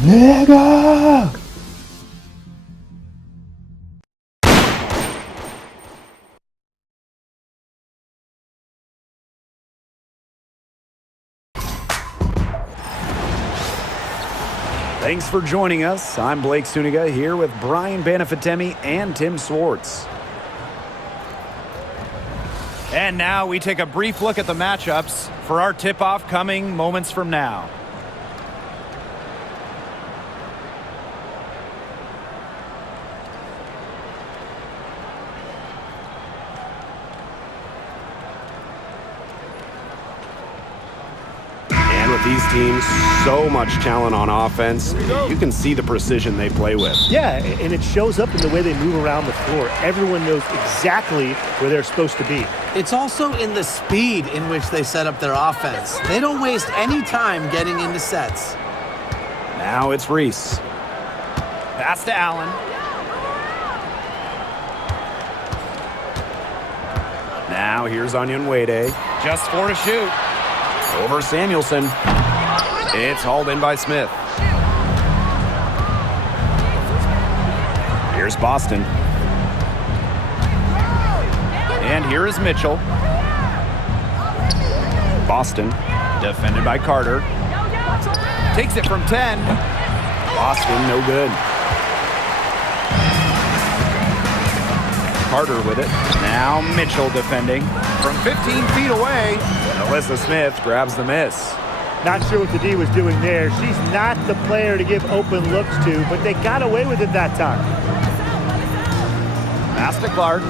Nigga! Thanks for joining us. I'm Blake Suniga here with Brian Banafitemi and Tim Swartz. And now we take a brief look at the matchups for our tip-off coming moments from now. These teams, so much talent on offense. You can see the precision they play with. Yeah, and it shows up in the way they move around the floor. Everyone knows exactly where they're supposed to be. It's also in the speed in which they set up their offense. They don't waste any time getting into sets. Now it's Reese. Pass to Allen. Now here's Onyenwere. Just 4 to shoot. Over Samuelson. It's hauled in by Smith. Here's Boston. And here is Mitchell. Boston. Defended by Carter. Takes it from 10. Boston, no good. Carter with it. Now Mitchell defending from 15 feet away. Alyssa Smith grabs the miss. Not sure what the D was doing there. She's not the player to give open looks to, but they got away with it that time. Pass to Clark.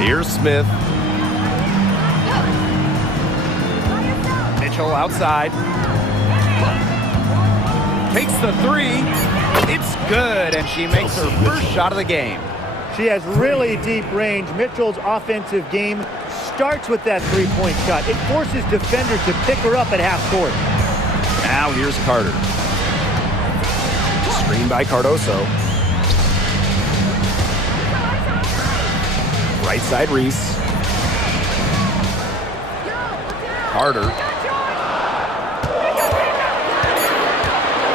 Here's Smith. Mitchell outside. Takes the 3. It's good, and she makes her first shot of the game. She has really deep range. Mitchell's offensive game starts with that three-point shot. It forces defenders to pick her up at half court. Now here's Carter. Screen by Cardoso. Right side Reese. Carter.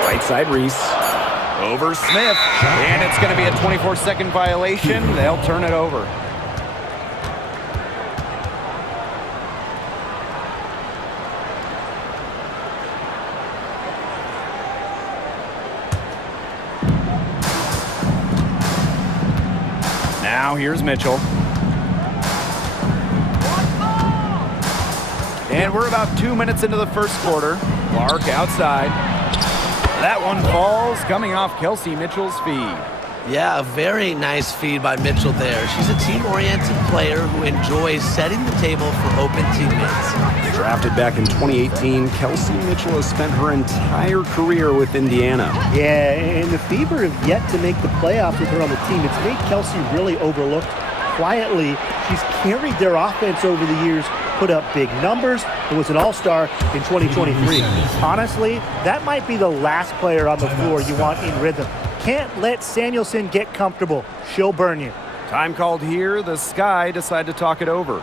Right side Reese. Over Smith. And it's going to be a 24-second violation. They'll turn it over. Now here's Mitchell. And we're about 2 minutes into the first quarter. Clark outside. That one falls, coming off Kelsey Mitchell's feed. Yeah, a very nice feed by Mitchell there. She's a team-oriented player who enjoys setting the table for open teammates. Drafted back in 2018, Kelsey Mitchell has spent her entire career with Indiana. Yeah, and the Fever have yet to make the playoffs with her on the team. It's made Kelsey really overlooked. Quietly, she's carried their offense over the years, put up big numbers, and was an all-star in 2023. Honestly, that might be the last player on the floor you want in rhythm. Can't let Samuelson get comfortable. She'll burn you. Time called here. The Sky decide to talk it over.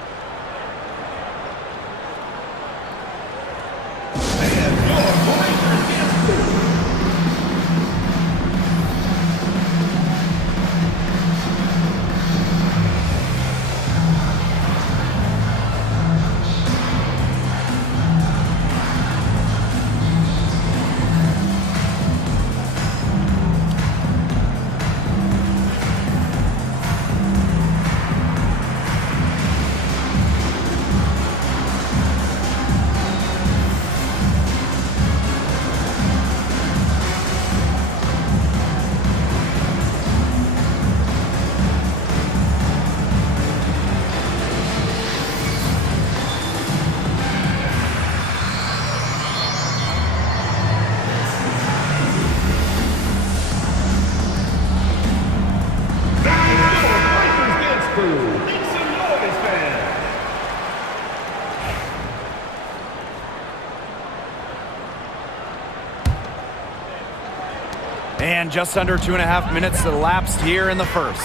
And just under 2.5 minutes elapsed here in the first.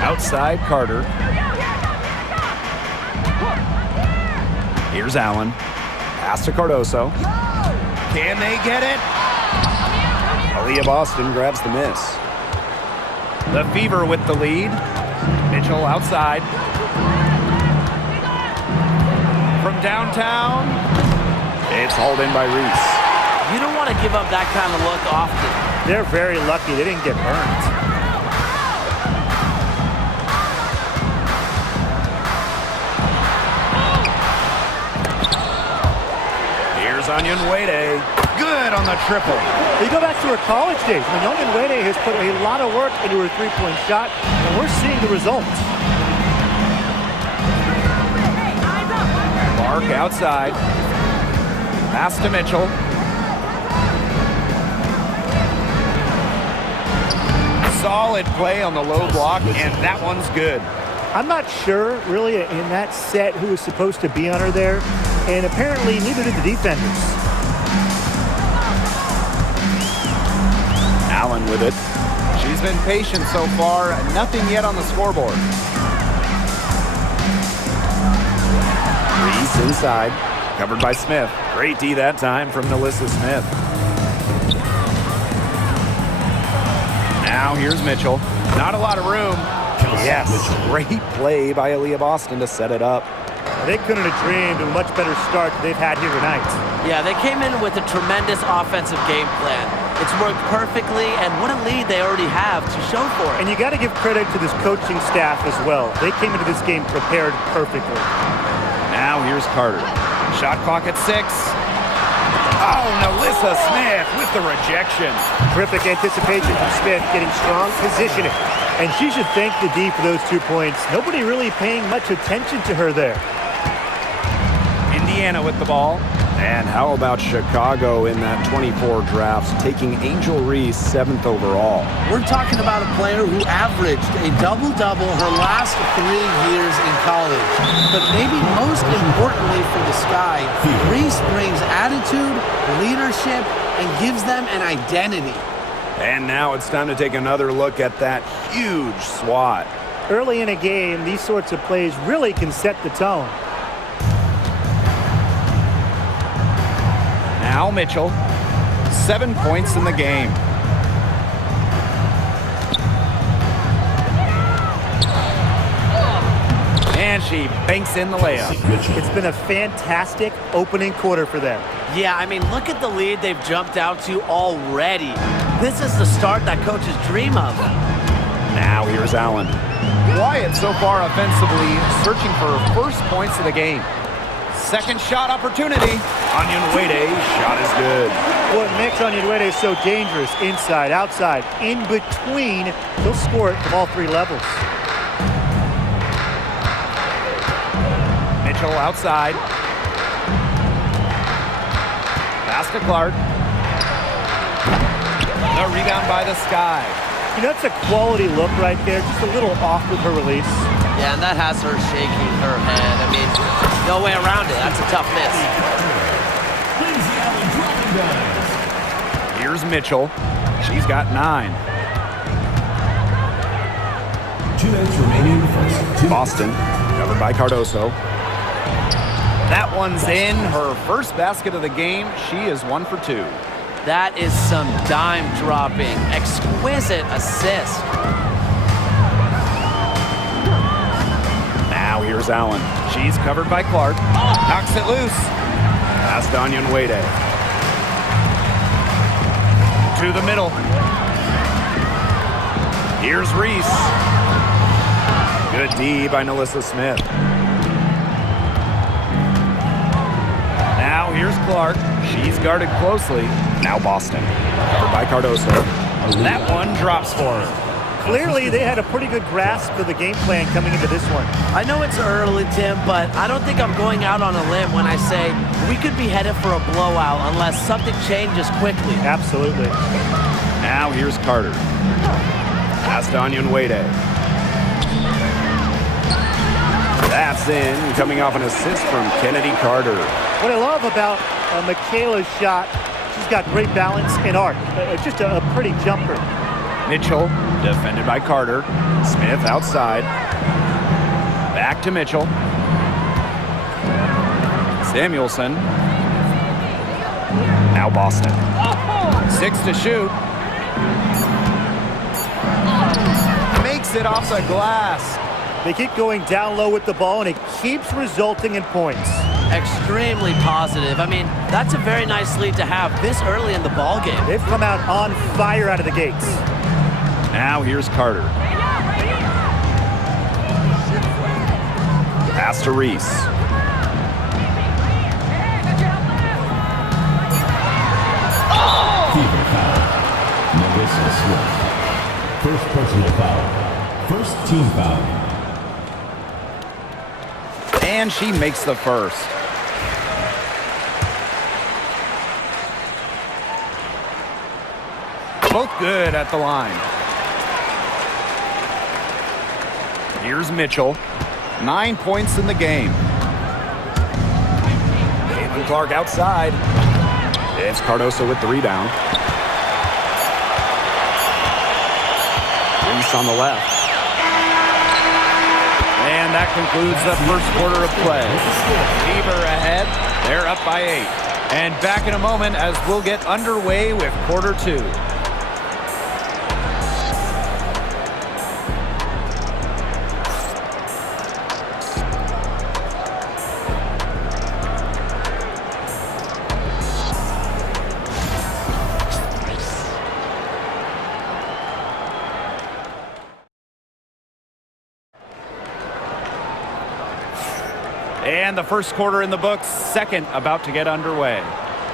Outside Carter. Here's Allen. Pass to Cardoso. Can they get it? Aaliyah Boston grabs the miss. The Fever with the lead. Mitchell outside. From downtown. It's hauled in by Reese. You don't want to give up that kind of look often. They're very lucky they didn't get burned. Here's Onyenwere. Good on the triple. You go back to her college days. Onyenwere has put a lot of work into her three-point shot, and we're seeing the results. Mark outside. Pass to Mitchell. Solid play on the low block, and that one's good. I'm not sure, really, in that set who was supposed to be on her there, and apparently neither did the defenders. Allen with it. She's been patient so far, nothing yet on the scoreboard. Reese inside. Covered by Smith. Great D that time from Melissa Smith. Now here's Mitchell. Not a lot of room. Yes, great play by Aaliyah Boston to set it up. They couldn't have dreamed of a much better start than they've had here tonight. Yeah, they came in with a tremendous offensive game plan. It's worked perfectly, and what a lead they already have to show for it. And you got to give credit to this coaching staff as well. They came into this game prepared perfectly. Now here's Carter. Shot clock at 6. Oh, Melissa Smith with the rejection. Terrific anticipation from Smith, getting strong positioning. And she should thank the D for those 2 points. Nobody really paying much attention to her there. Indiana with the ball. And how about Chicago in that 24 draft, taking Angel Reese 7th overall? We're talking about a player who averaged a double-double her last 3 years in college. But maybe most importantly for the Sky, Reese brings attitude, leadership, and gives them an identity. And now it's time to take another look at that huge swat. Early in a game, these sorts of plays really can set the tone. Now Mitchell. 7 points in the game. And she banks in the layup. It's been a fantastic opening quarter for them. Yeah, I mean, look at the lead they've jumped out to already. This is the start that coaches dream of. Now here's Allen. Wyatt so far offensively searching for her first points of the game. Second shot opportunity. Onyenwere, shot is good. What makes Onyenwere so dangerous, inside, outside, in between, he'll score it from all 3 levels. Mitchell outside. Pass to Clark. The rebound by the Sky. You know, that's a quality look right there, just a little off with her release. Yeah, and that has her shaking her head. I mean, no way around it. That's a tough miss. Here's Mitchell. She's got 9. 2 minutes remaining in the first. Boston, covered by Cardoso. That one's in. Her first basket of the game. She is 1 for 2. That is some dime dropping. Exquisite assist. Now here's Allen. She's covered by Clark. Knocks it loose. Pass to Onyenwere. To the middle. Here's Reese. Good D by Melissa Smith. Now here's Clark. She's guarded closely. Now Boston, covered by Cardoso. That one drops for her. Clearly, they had a pretty good grasp of the game plan coming into this one. I know it's early, Tim, but I don't think I'm going out on a limb when I say we could be headed for a blowout unless something changes quickly. Absolutely. Now here's Carter. Pass to Onyenwere. That's in, coming off an assist from Kennedy Carter. What I love about Michaela's shot, she's got great balance and arc. Just a pretty jumper. Mitchell, defended by Carter. Smith outside. Back to Mitchell. Samuelson Now Boston. 6 to shoot. Makes it off the glass. They keep going down low with the ball, and it keeps resulting in points. Extremely positive. I mean, that's a very nice lead to have this early in the ball game. They've come out on fire out of the gates. Now here's Carter. Pass to Reese. Fever foul. Melissa Smith. First personal foul. First team foul. And she makes the first. Both good at the line. Here's Mitchell. 9 points in the game. Caitlin Clark outside. It's Cardoso with the rebound. Reese on the left. And that concludes the first quarter of play. Fever ahead. They're up by 8. And back in a moment as we'll get underway with quarter 2. And the first quarter in the books, second about to get underway.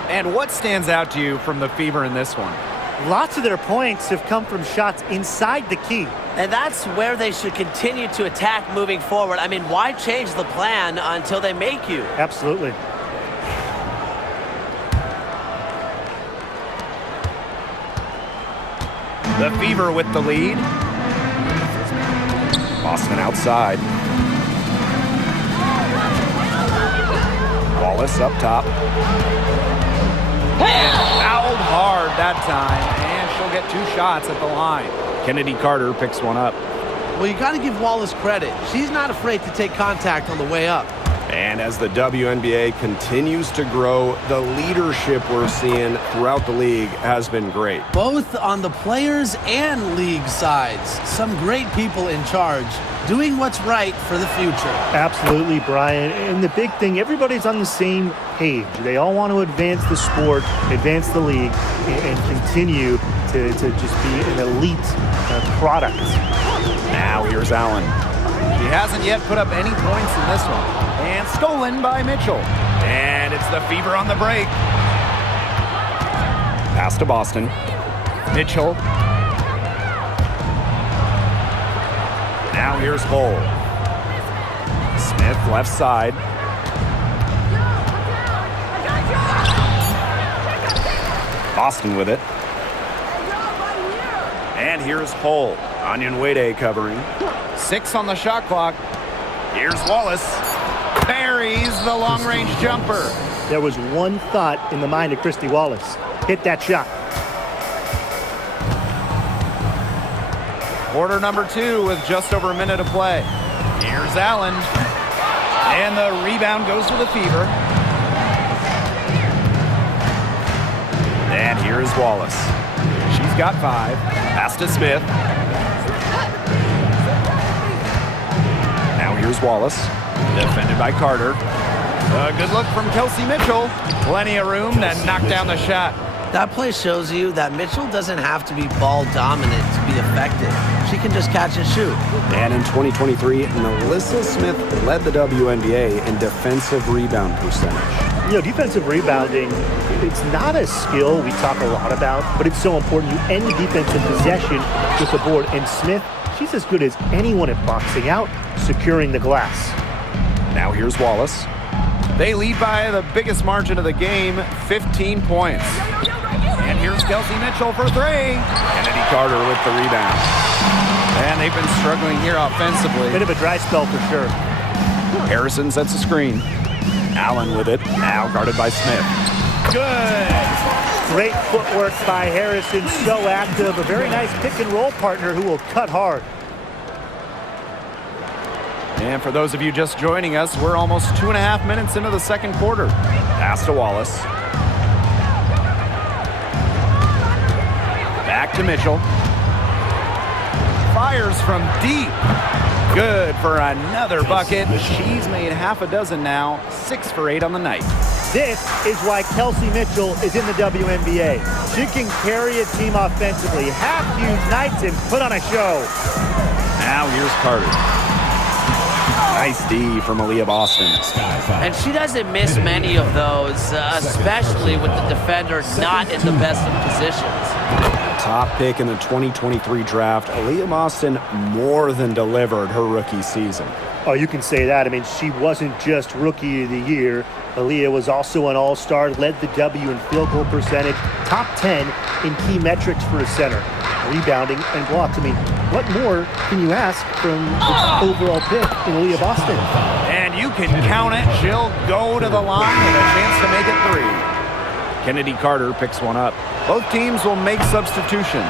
And what stands out to you from the Fever in this one? Lots of their points have come from shots inside the key. And that's where they should continue to attack moving forward. I mean, why change the plan until they make you? Absolutely. The Fever with the lead. Boston outside. Wallace up top. And fouled hard that time. And she'll get 2 shots at the line. Kennedy Carter picks one up. Well, you got to give Wallace credit. She's not afraid to take contact on the way up. And as the WNBA continues to grow, the leadership we're seeing throughout the league has been great. Both on the players and league sides. Some great people in charge, doing what's right for the future. Absolutely, Brian. And the big thing, everybody's on the same page. They all want to advance the sport, advance the league, and continue to just be an elite product. Now here's Allen. She hasn't yet put up any points in this one. And stolen by Mitchell. And it's the Fever on the break. Pass to Boston. Mitchell. Now here's Cole. Smith left side. Boston with it. And here's Hull. Onion Wade covering. 6 on the shot clock. Here's Wallace. Buries the long-range jumper. There was one thought in the mind of Christy Wallace. Hit that shot. Quarter number 2 with just over a minute to play. Here's Allen. And the rebound goes to the Fever. And here's Wallace. She's got 5. Pass to Smith. Now here's Wallace. Defended by Carter. A good look from Kelsey Mitchell. Plenty of room to knock down the shot. That play shows you that Mitchell doesn't have to be ball dominant to be effective. She can just catch and shoot. And in 2023, Melissa Smith led the WNBA in defensive rebound percentage. You know, defensive rebounding, it's not a skill we talk a lot about, but it's so important. You end the defensive possession with the board. And Smith, she's as good as anyone at boxing out, securing the glass. Now here's Wallace. They lead by the biggest margin of the game, 15 points. And here's Kelsey Mitchell for 3. Kennedy Carter with the rebound. And they've been struggling here offensively. Bit of a dry spell for sure. Harrison sets a screen. Allen with it. Now guarded by Smith. Good. Great footwork by Harrison, so active. A very nice pick and roll partner who will cut hard. And for those of you just joining us, we're almost 2.5 minutes into the second quarter. Pass to Wallace. Back to Mitchell. Fires from deep. Good for another bucket. She's made half a dozen now, 6 for 8 on the night. This is why Kelsey Mitchell is in the WNBA. She can carry a team offensively, have huge nights, and put on a show. Now here's Carter. Nice D from Aaliyah Boston. And she doesn't miss many of those, especially with the defender not in the best of positions. Top pick in the 2023 draft, Aaliyah Boston more than delivered her rookie season. Oh, you can say that. I mean, she wasn't just Rookie of the Year. Aaliyah was also an All-Star, led the W in field goal percentage, top 10 in key metrics for a center, rebounding and blocks. I mean, what more can you ask from the overall pick in Aaliyah Boston? And you can count it. She'll go to the line with a chance to make it 3. Kennedy Carter picks one up. Both teams will make substitutions.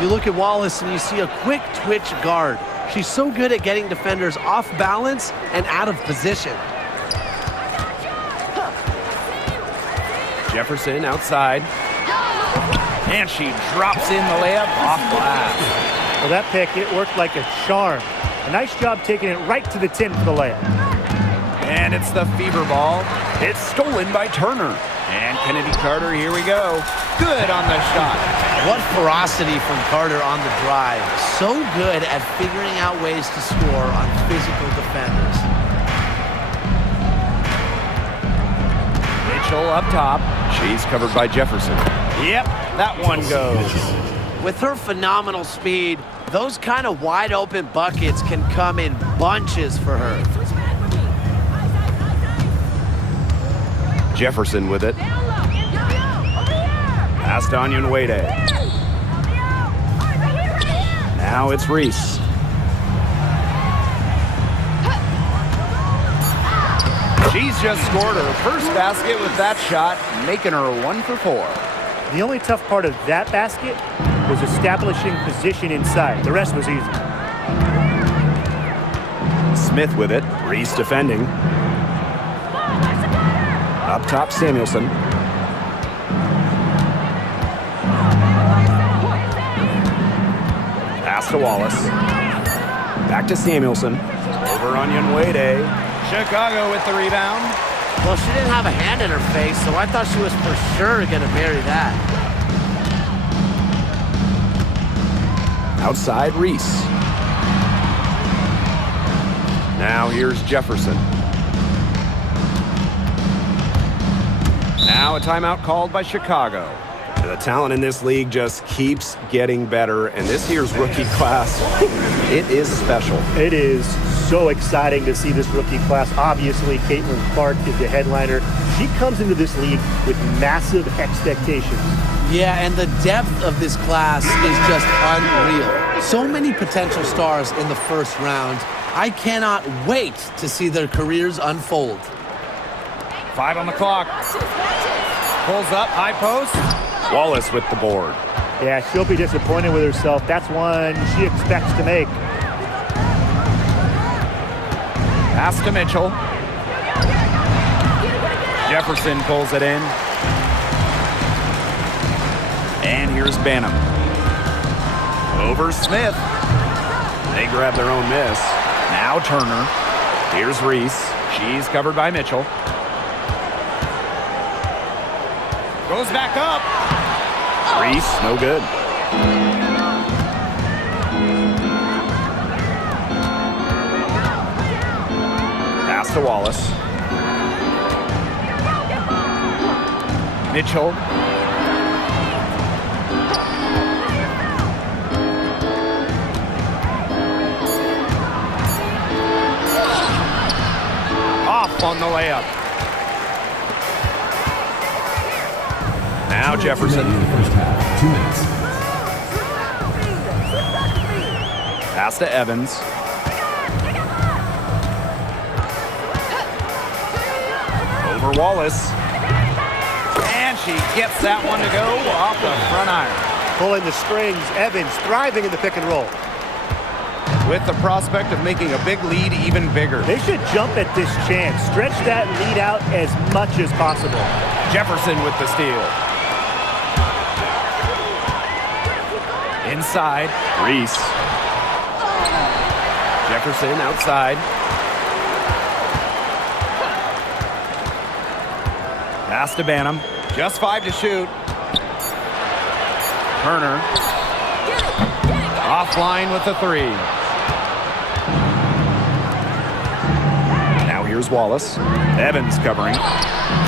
You look at Wallace and you see a quick twitch guard. She's so good at getting defenders off balance and out of position. Jefferson outside. And she drops in the layup off glass. Well, that pick, it worked like a charm. A nice job taking it right to the tin for the layup. And it's the fever ball. It's stolen by Turner. And Kennedy Carter, here we go. Good on the shot. What ferocity from Carter on the drive. So good at figuring out ways to score on physical defenders. Mitchell up top. She's covered by Jefferson. Yep, that one goes. With her phenomenal speed, those kind of wide open buckets can come in bunches for her. Jefferson with it. Pass to Onion Wade. Now it's Reese. She's just scored her first basket with that shot, making her 1 for 4. The only tough part of that basket was establishing position inside. The rest was easy. Smith with it. Reese defending. Up top, Samuelson. Pass to Wallace. Back to Samuelson. Over Onion Wade. Chicago with the rebound. Well, she didn't have a hand in her face, so I thought she was for sure going to bury that. Outside, Reese. Now here's Jefferson. Now a timeout called by Chicago. The talent in this league just keeps getting better, and this year's rookie class, it is special. It is so exciting to see this rookie class. Obviously, Caitlin Clark is the headliner. She comes into this league with massive expectations. Yeah, and the depth of this class is just unreal. So many potential stars in the first round. I cannot wait to see their careers unfold. 5 on the clock. Pulls up, high post. Wallace with the board. Yeah, she'll be disappointed with herself. That's one she expects to make. Pass to Mitchell. Jefferson pulls it in. And here's Banham. Over Smith. They grab their own miss. Now Turner. Here's Reese. She's covered by Mitchell. Goes back up. Reese, no good. Pass to Wallace. Mitchell. Off on the layup. Now Jefferson. First half, 2 minutes. Pass to Evans. Over Wallace. And she gets that one to go off the front iron. Pulling the strings, Evans thriving in the pick and roll. With the prospect of making a big lead even bigger. They should jump at this chance. Stretch that lead out as much as possible. Jefferson with the steal. Inside. Reese. Jefferson outside. Pass to Banham. Just 5 to shoot. Turner. Offline with the 3. Now here's Wallace. Evans covering.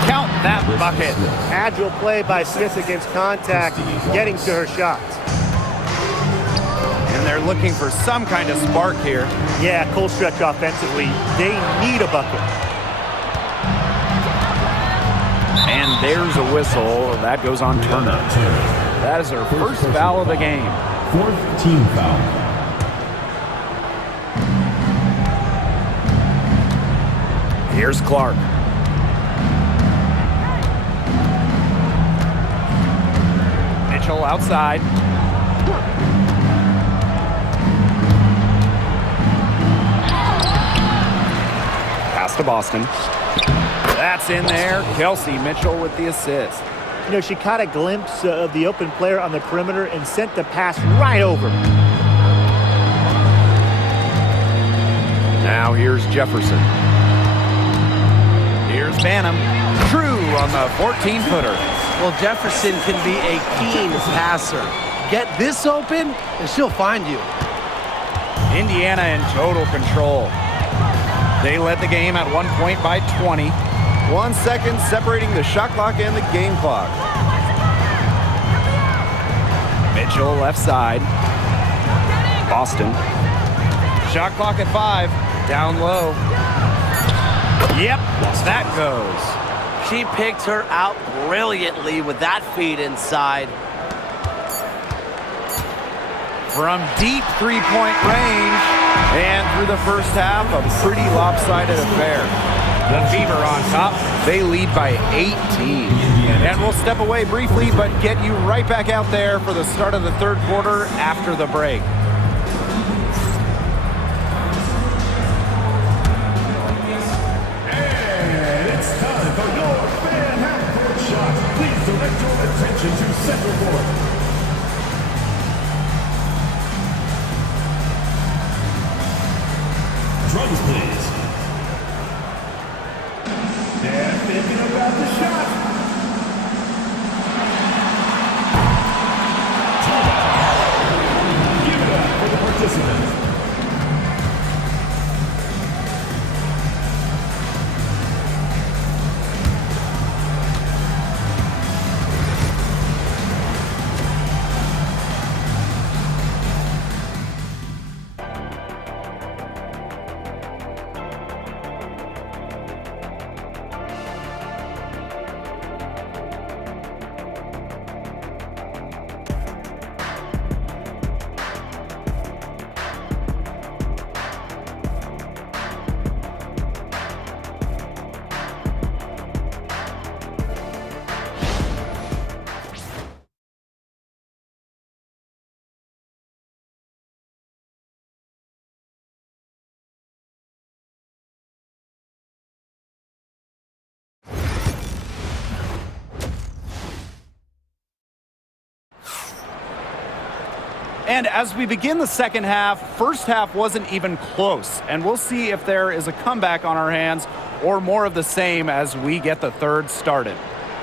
Count that bucket. Agile play by Smith against contact, getting to her shots. And they're looking for some kind of spark here. Yeah, cold stretch offensively. They need a bucket. And there's a whistle. That goes on Turner. That is her first foul of the game. 4th team foul. Here's Clark. Mitchell outside. Pass to Boston. That's in there. Kelsey Mitchell with the assist. You know, she caught a glimpse of the open player on the perimeter and sent the pass right over. Now here's Jefferson. Here's Banham. True on the 14-footer. Well, Jefferson can be a keen passer. Get this open, and she'll find you. Indiana in total control. They led the game at 1 point by 20. 1 second separating the shot clock and the game clock. Mitchell left side. Boston. Shot clock at 5. Down low. Yep, that goes. She picked her out brilliantly with that feed inside. From deep three-point range, and through the first half, a pretty lopsided affair. The Fever on top. They lead by 18. And we'll step away briefly, but get you right back out there for the start of the third quarter after the break. And it's time for your fan half-court shot. Please direct your attention to center court. Drums, please. They're thinking about the shot. Give it up for the participants. And as we begin the second half, first half wasn't even close. And we'll see if there is a comeback on our hands or more of the same as we get the third started.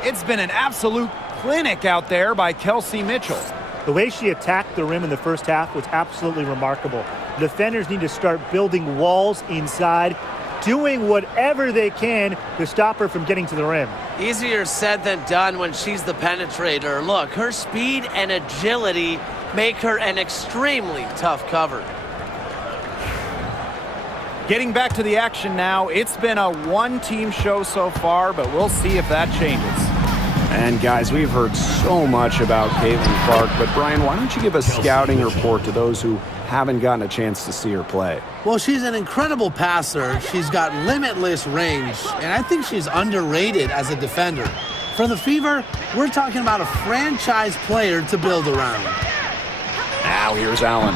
It's been an absolute clinic out there by Kelsey Mitchell. The way she attacked the rim in the first half was absolutely remarkable. Defenders need to start building walls inside, doing whatever they can to stop her from getting to the rim. Easier said than done when she's the penetrator. Look, her speed and agility make her an extremely tough cover. Getting back to the action now, it's been a one-team show so far, but we'll see if that changes. And guys, we've heard so much about Caitlin Clark, but Brian, why don't you give a scouting report to those who haven't gotten a chance to see her play? Well, she's an incredible passer. She's got limitless range, and I think she's underrated as a defender. For the Fever, we're talking about a franchise player to build around. Now here's Allen.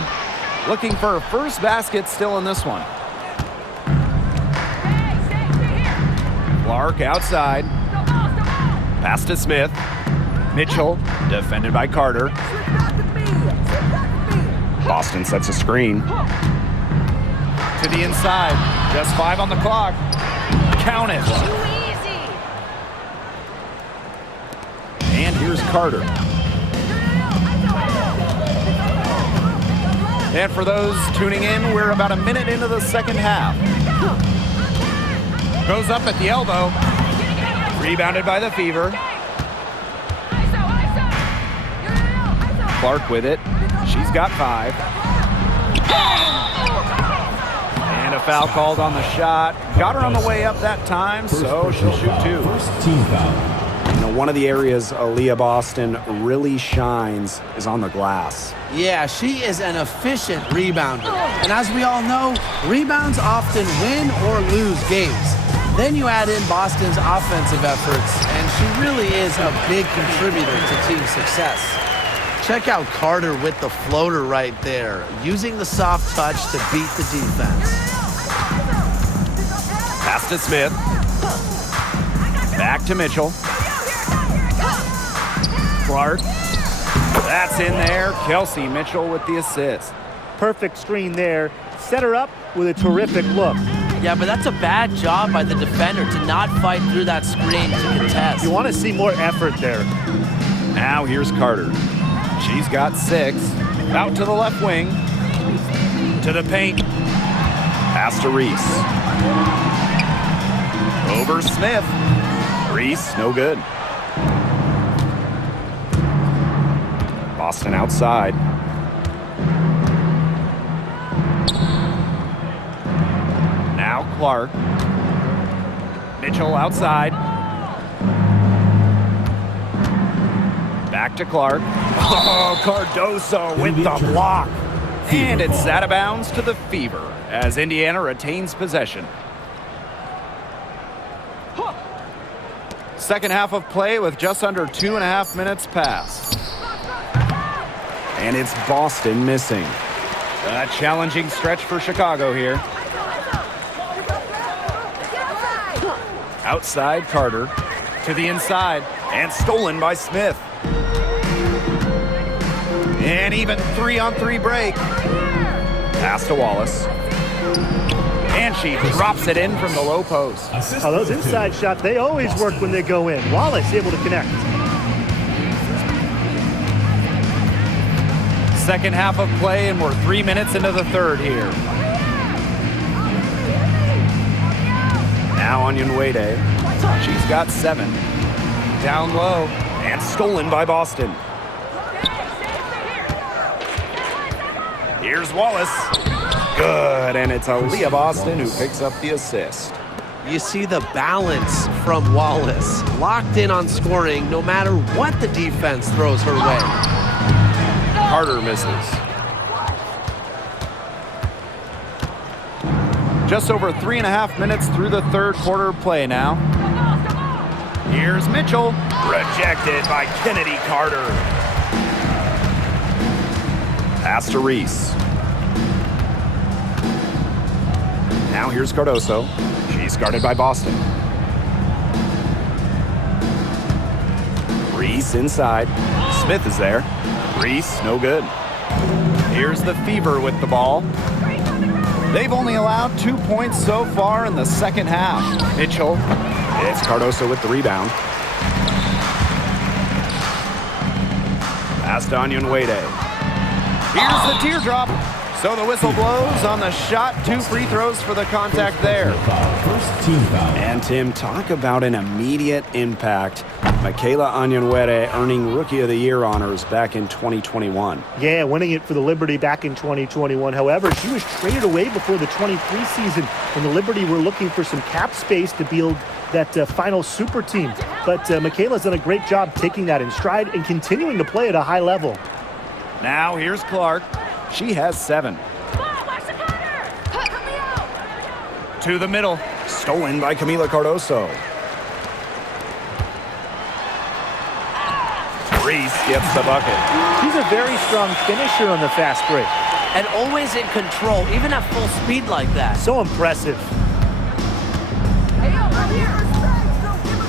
Looking for her first basket still in this one. Clark outside. Pass to Smith. Mitchell, defended by Carter. Boston sets a screen. To the inside. Just 5 on the clock. Count it. And here's Carter. And for those tuning in, we're about a minute into the second half. Goes up at the elbow. Rebounded by the Fever. Clark with it. She's got 5. And a foul called on the shot. Got her on the way up that time, so she'll shoot 2. First team foul. You know, one of the areas Aaliyah Boston really shines is on the glass. Yeah, she is an efficient rebounder. And as we all know, rebounds often win or lose games. Then you add in Boston's offensive efforts, and she really is a big contributor to team success. Check out Carter with the floater right there, using the soft touch to beat the defense. Pass to Smith. Back to Mitchell. Clark. That's in there. Kelsey Mitchell with the assist. Perfect screen there. Set her up with a terrific look. Yeah, but that's a bad job by the defender to not fight through that screen to contest. You want to see more effort there. Now here's Carter. She's got 6. Out to the left wing. To the paint. Pass to Reese. Over Smith. Reese, no good. Boston outside. Now Clark. Mitchell outside. Back to Clark. Oh, Cardoso with the block. And it's out of bounds to the Fever as Indiana retains possession. Second half of play with just under 2.5 minutes passed. And it's Boston missing. A challenging stretch for Chicago here. Outside Carter. To the inside. And stolen by Smith. And even 3-on-3 break. Pass to Wallace. And she drops it in from the low post. Oh, those inside shots, they always work when they go in. Wallace able to connect. Second half of play, and we're 3 minutes into the third here. Now Onyenwere. She's got 7. Down low. And stolen by Boston. Here's Wallace. Good, and it's Aaliyah Boston who picks up the assist. You see the balance from Wallace. Locked in on scoring no matter what the defense throws her way. Carter misses. Just over 3.5 minutes through the third quarter play now. Here's Mitchell. Rejected by Kennedy Carter. Pass to Reese. Now here's Cardoso. She's guarded by Boston. Reese inside. Smith is there. Reese, no good. Here's the Fever with the ball. They've only allowed 2 points so far in the second half. Mitchell. It's Cardoso with the rebound. Pass to Onyenwere. Here's the teardrop. So the whistle blows on the shot. 2 free throws for the contact there. First team foul. And Tim, talk about an immediate impact. Michaela Onyenwere earning Rookie of the Year honors back in 2021. Yeah, winning it for the Liberty back in 2021. However, she was traded away before the 23 season when the Liberty were looking for some cap space to build that final super team. But Michaela's done a great job taking that in stride and continuing to play at a high level. Now here's Clark. She has 7. To the middle. Stolen by Camila Cardoso. Reese gets the bucket. She's a very strong finisher on the fast break. And always in control, even at full speed like that. So impressive.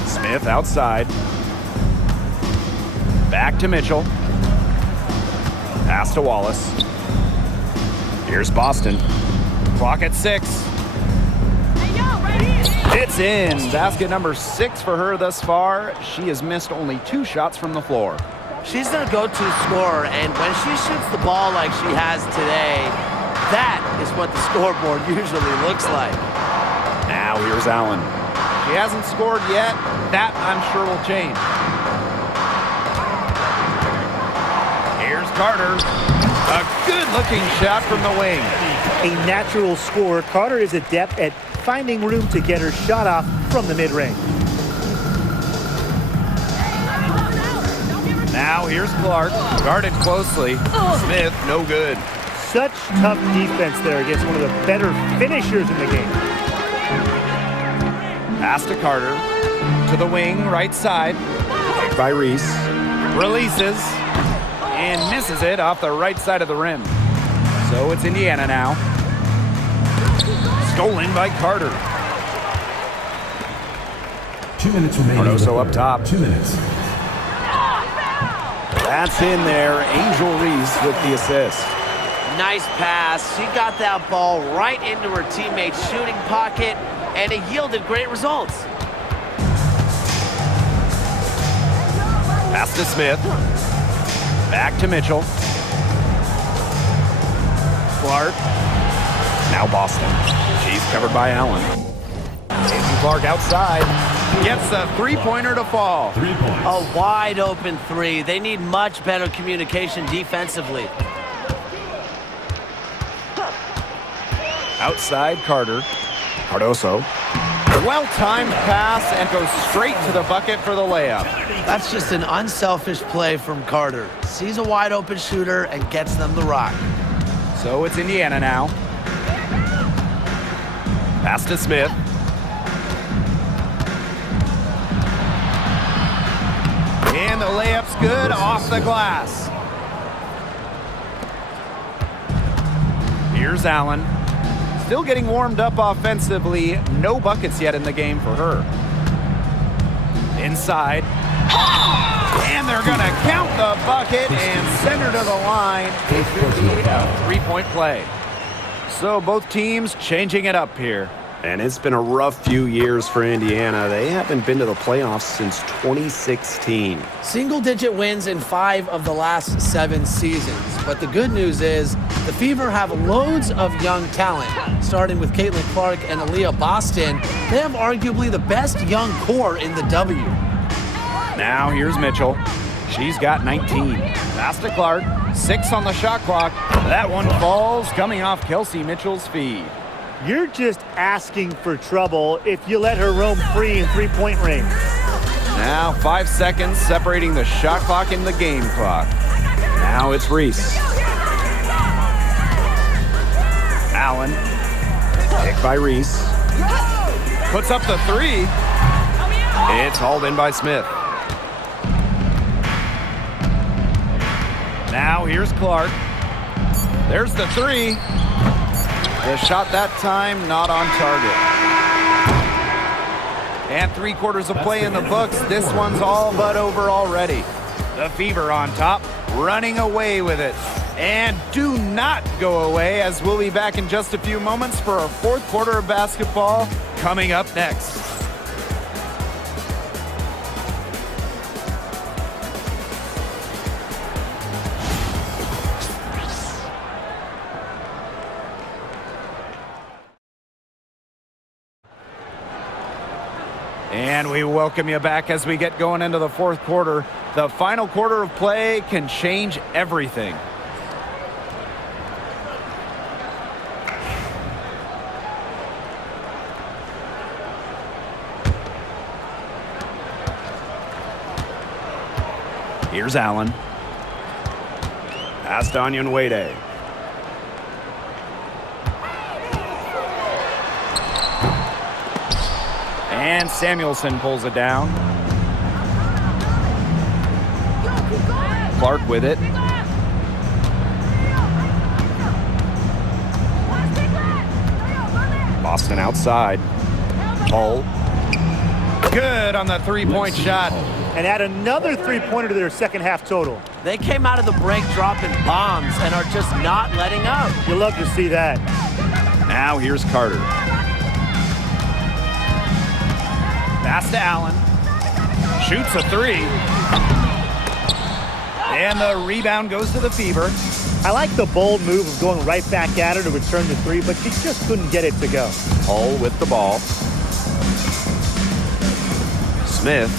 Smith outside. Back to Mitchell. Pass to Wallace. Here's Boston. Clock at 6. It's in. Basket number 6 for her thus far. She has missed only 2 shots from the floor. She's their go-to scorer, and when she shoots the ball like she has today, that is what the scoreboard usually looks like. Now here's Allen. She hasn't scored yet. That, I'm sure, will change. Here's Carter. A good-looking shot from the wing. A natural scorer, Carter is adept at finding room to get her shot off from the mid-range. Now here's Clark. Guarded closely. Smith, no good. Such tough defense there against one of the better finishers in the game. Pass to Carter. To the wing, right side. By Reese. Releases. And misses it off the right side of the rim. So it's Indiana now. Stolen by Carter. 2 minutes remaining. Cardoso up top. 2 minutes. That's in there. Angel Reese with the assist. Nice pass. She got that ball right into her teammate's shooting pocket, and it yielded great results. Pass to Smith. Back to Mitchell. Clark. Now Boston. She's covered by Allen. Jason Clark outside. Gets the three-pointer to fall. 3 points. A wide open three. They need much better communication defensively. Outside Carter. Cardoso. Well-timed pass and goes straight to the bucket for the layup. That's just an unselfish play from Carter. Sees a wide open shooter and gets them the rock. So it's Indiana now. Pass to Smith. And the layup's good off the glass. Here's Allen. Still getting warmed up offensively. No buckets yet in the game for her. Inside. And they're going to count the bucket and send her to the line. A three-point play. So both teams changing it up here. And it's been a rough few years for Indiana. They haven't been to the playoffs since 2016. Single-digit wins in 5 of the last 7 seasons. But the good news is the Fever have loads of young talent. Starting with Caitlin Clark and Aaliyah Boston, they have arguably the best young core in the W. Now here's Mitchell. She's got 19. Pass to Clark. 6 on the shot clock. That one falls, coming off Kelsey Mitchell's feed. You're just asking for trouble if you let her roam free in three-point range. Now 5 seconds separating the shot clock and the game clock. Now it's Reese. Allen Picked by Reese. puts up the 3. It's hauled in by Smith. Now here's Clark. There's the 3. The shot that time not on target. And 3/4 of play in the books. This one's all but over already. The Fever on top, running away with it. And do not go away, as we'll be back in just a few moments for our 4th quarter of basketball coming up next. And we welcome you back as we get going into the 4th quarter. The final quarter of play can change everything. Here's Allen. Pass to Onyenwere. And Samuelson pulls it down. Clark with it. Boston outside. Hull. Good on the 3-point shot. and add another three-pointer to their second half total. They came out of the break dropping bombs and are just not letting up. You love to see that. Now here's Carter. Pass to Allen. Shoots a three. And the rebound goes to the Fever. I like the bold move of going right back at her to return the three, but she just couldn't get it to go. Hull with the ball. Smith.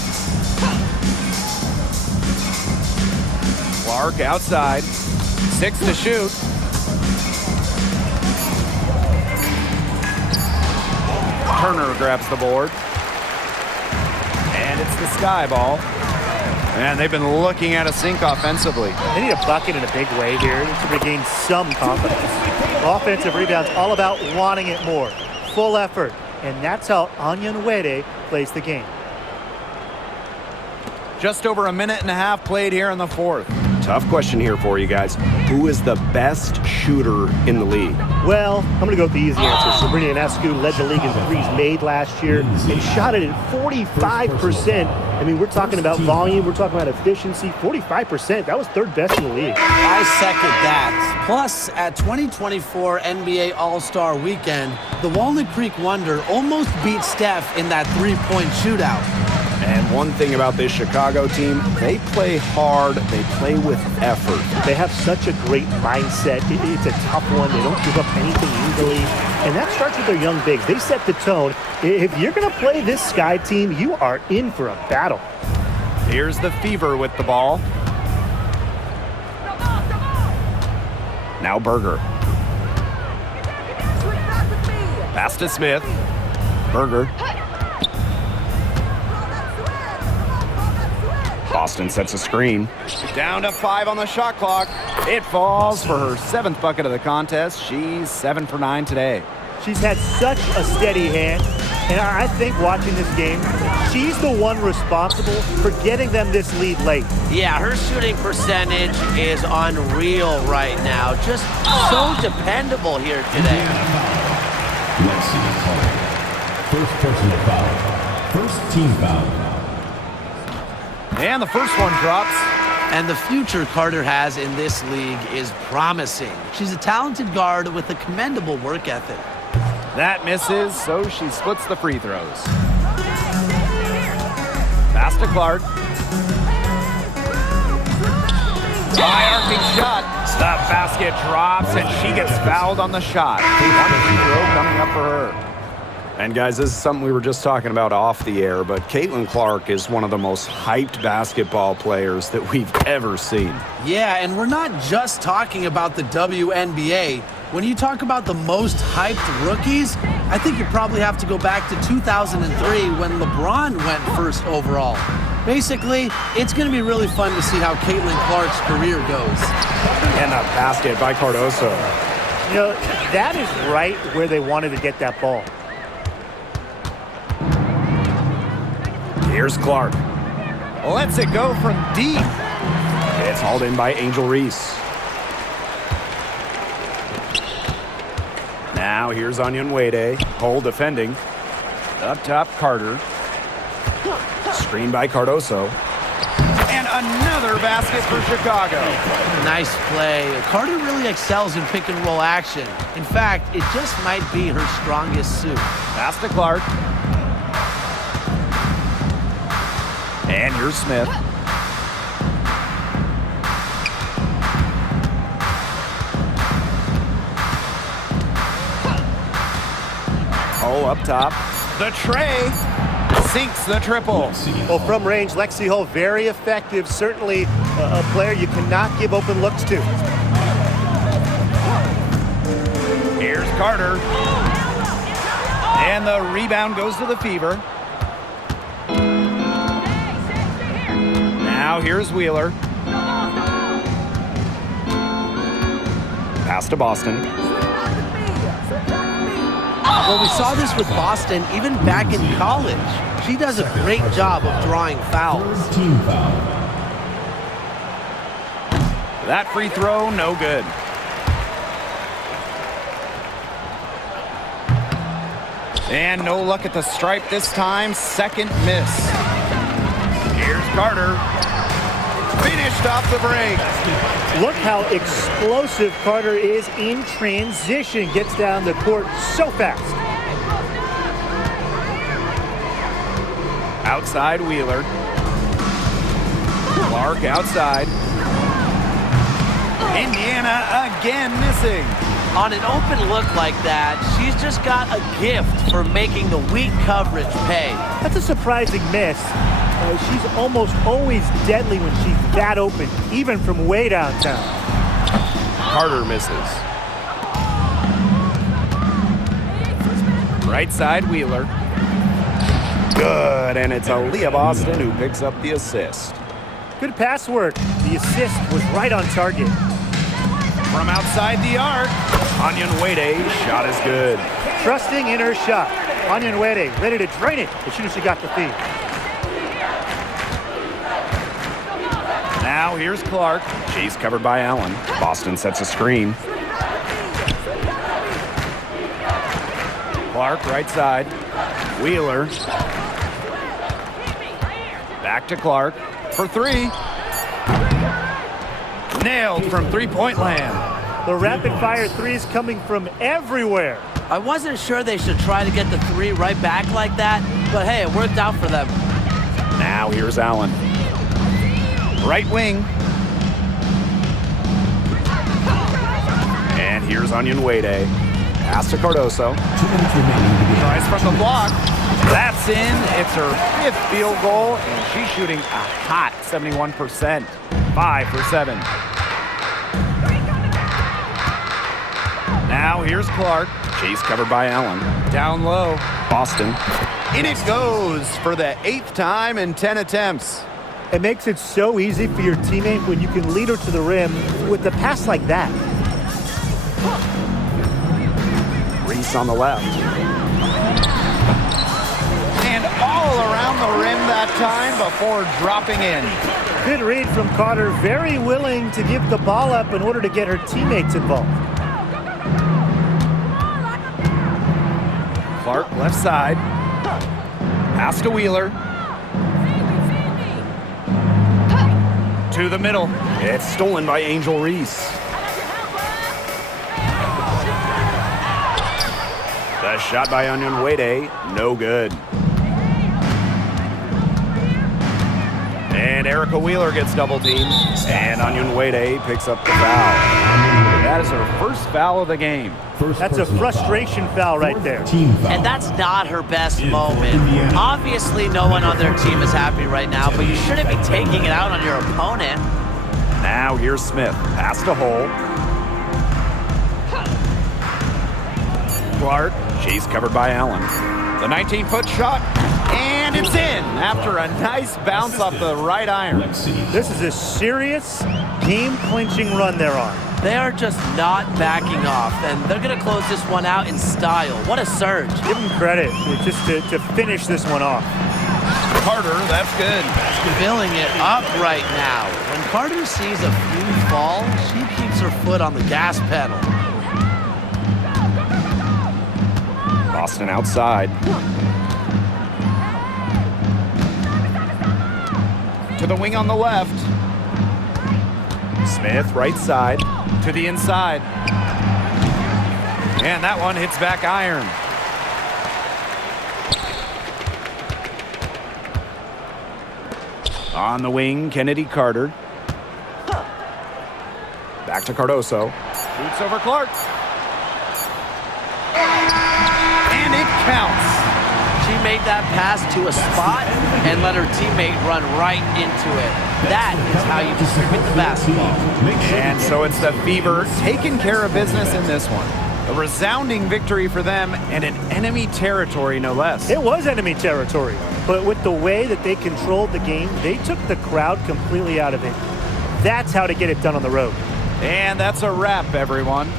Clark outside. 6 to shoot. Turner grabs the board. And it's the Sky ball. And they've been looking at a sink offensively. They need a bucket in a big way here to regain some confidence. Offensive rebounds, all about wanting it more. Full effort. And that's how Anya Nwede plays the game. Just over a minute and a half played here in the fourth. Tough question here for you guys. Who is the best shooter in the league? Well, I'm going to go with the easy answer. Sabrina Ionescu led the league in threes made last year and shot it at 45%. I mean, we're talking about volume. We're talking about efficiency. 45%. That was third best in the league. I second that. Plus, at 2024 NBA All-Star Weekend, the Walnut Creek Wonder almost beat Steph in that three-point shootout. And one thing about this Chicago team, they play hard, they play with effort. They have such a great mindset. It's a tough one. They don't give up anything easily. And that starts with their young bigs. They set the tone. If you're going to play this Sky team, you are in for a battle. Here's the Fever with the ball. Now Berger. Pass to Smith. Berger. Boston sets a screen. Down to 5 on the shot clock. It falls for her 7th bucket of the contest. She's 7 for 9 today. She's had such a steady hand. And I think watching this game, she's the one responsible for getting them this lead late. Yeah, her shooting percentage is unreal right now. Just so dependable here today. Lexi Hall. First personal foul. First team foul. And the first one drops. And the future Carter has in this league is promising. She's a talented guard with a commendable work ethic. That misses, so she splits the free throws. Pass to Clark. High arcing shot. The basket drops, and she gets fouled on the shot. One free throw coming up for her. And guys, this is something we were just talking about off the air, but Caitlin Clark is one of the most hyped basketball players that we've ever seen. Yeah, and we're not just talking about the WNBA. When you talk about the most hyped rookies, I think you probably have to go back to 2003 when LeBron went first overall. Basically, it's going to be really fun to see how Caitlin Clark's career goes. And a basket by Cardoso. You know, that is right where they wanted to get that ball. Here's Clark. Lets it go from deep. It's hauled in by Angel Reese. Now here's Anya Nwede. Hull defending. Up top, Carter. Screen by Cardoso. And another basket for Chicago. Nice play. Carter really excels in pick and roll action. In fact, it just might be her strongest suit. Pass to Clark. And here's Smith. Hull up top. The tray sinks the triple. Well, from range, Lexi Hull, very effective. Certainly a player you cannot give open looks to. Here's Carter. And the rebound goes to the Fever. Now here's Wheeler. Pass to Boston. Well, we saw this with Boston even back in college. She does a great job of drawing fouls. First team foul. That free throw, no good. And no luck at the stripe this time. Second miss. Here's Carter. Finished off the break. Look how explosive Carter is in transition. Gets down the court so fast. Outside Wheeler. Clark outside. Indiana again missing. On an open look like that, she's just got a gift for making the weak coverage pay. That's a surprising miss. She's almost always deadly when she's that open, even from way downtown. Carter misses. Right side Wheeler. Good, and it's Aaliyah Boston who picks up the assist. Good pass work. The assist was right on target. From outside the arc, Onyenwere shot is good. Trusting in her shot. Onyenwere ready to drain it as soon as she got the feed. now here's Clark. She's covered by Allen. Boston sets a screen. Clark right side. Wheeler. Back to Clark for three. Nailed from three-point land. The rapid-fire threes coming from everywhere. I wasn't sure they should try to get the three right back like that, but hey, it worked out for them. Now here's Allen. Right wing. And here's Onyenwere. Pass to Cardoso. Tries from the block. That's in. It's her fifth field goal, and she's shooting a hot 71%. 5 for 7. Now here's Clark. She's covered by Allen. Down low. Boston. In it goes for the 8th time in 10 attempts. It makes it so easy for your teammate when you can lead her to the rim with a pass like that. Reese on the left. And all around the rim that time before dropping in. Good read from Carter, very willing to give the ball up in order to get her teammates involved. Clark left side. Pass to Wheeler. To the middle. It's stolen by Angel Reese. The shot by Onyenwere, no good. And Erica Wheeler gets double teamed. And Onyenwere picks up the foul. That is her first foul of the game. That's a frustration foul right there. And that's not her best moment. Obviously, no one on their team is happy right now, but you shouldn't be taking it out on your opponent. Now here's Smith. Pass to Hole. Clark. She's covered by Allen. The 19-foot shot. And it's in after a nice bounce off the right iron. This is a serious game-clinching run they're on. They are just not backing off, and they're going to close this one out in style. What a surge. Give them credit just to finish this one off. Carter, that's good. Filling it up right now. When Carter sees a few fall, she keeps her foot on the gas pedal. Boston outside. To the wing on the left. Smith right side. To the inside. And that one hits back iron. On the wing, Kennedy Carter. Back to Cardoso. Shoots over Clark. And it counts. She made that pass to a spot and let her teammate run right into it. That is how you distribute the basketball. And so it's the Fever taking care of business in this one. A resounding victory for them and an enemy territory, no less. It was enemy territory, but with the way that they controlled the game, they took the crowd completely out of it. That's how to get it done on the road. And that's a wrap, everyone.